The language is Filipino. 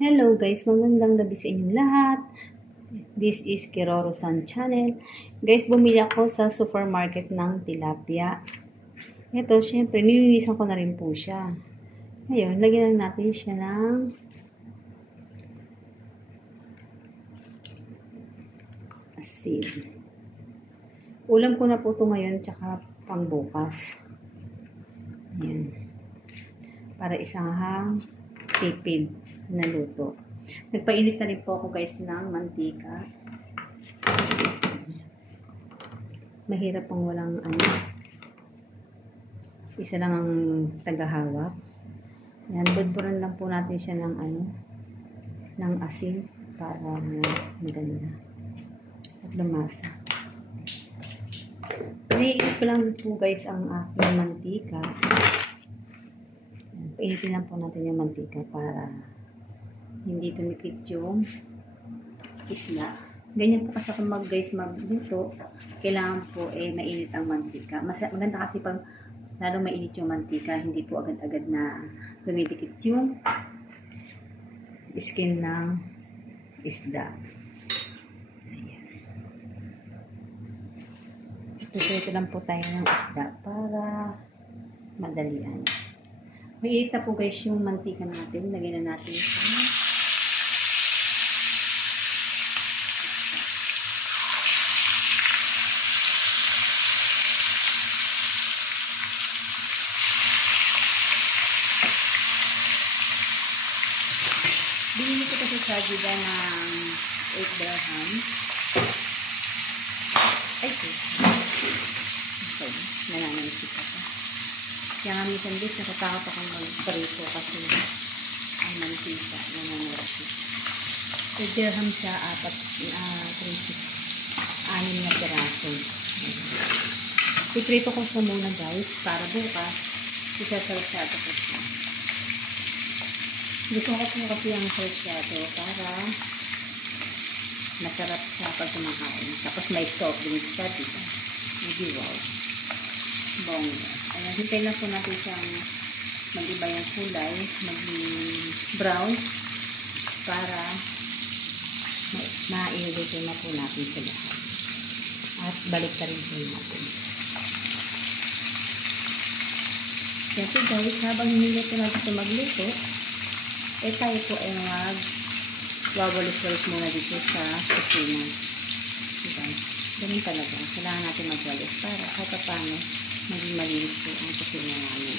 Hello guys, magandang gabi sa inyong lahat. This is Kiroro-san channel. Guys, bumili ako sa supermarket ng tilapia. Ito, syempre, nilinisan ko na rin po siya. Ngayon, lagyan lang natin siya ng asin. Ulam ko na po ito ngayon, tsaka pangbukas. Ayan. Para isang tipid na luto. Nagpainit na rin po ako guys ng mantika. Mahirap pang walang isa lang ang tagahawak. Yan, budburan lang po natin siya ng asin para maganda at lumasa. Naiinit ko lang po guys ang aking mantika. Painitin lang po natin yung mantika para hindi tumikit yung isla. Ganyan po kasi kung magluto, kailangan po mainit ang mantika. Maganda kasi pag lalo mainit yung mantika, hindi po agad-agad na dumidikit yung skin ng isda. Ayan. Ito lang po tayo ng isda para madalian. Mainit na po guys yung mantika natin. Lagyan na natin sa binili ko kasi sa Jida ng 8 dirham. Ay, sorry. Nanananisip ako. Kaya nga minsan din, natatakot akong mag-prito kasi ang mantika, nanananisip. 8 dirham siya, 6 na piraso. Piprito ko siya muna guys, para bukas, isasarap-sarap ko siya. Gusto ko po kasi ang sarap-sarap para masarap siya pag kumakain. Tapos may soft drinks pa, diba? Hindi wow. Bongga. Ayan, hintayin lang po natin siyang mag-iba yung kulay, mag-brown, para mailuto na po natin sa lahat. At balik ka rin po natin. Kasi guys, habang hinilito natin ito magluto, tayo po ay wawalis-walis muna dito sa kusina. Diba? Ganun talaga. Kailangan natin magwalis para kahit paano maging malinis po ang kusina namin.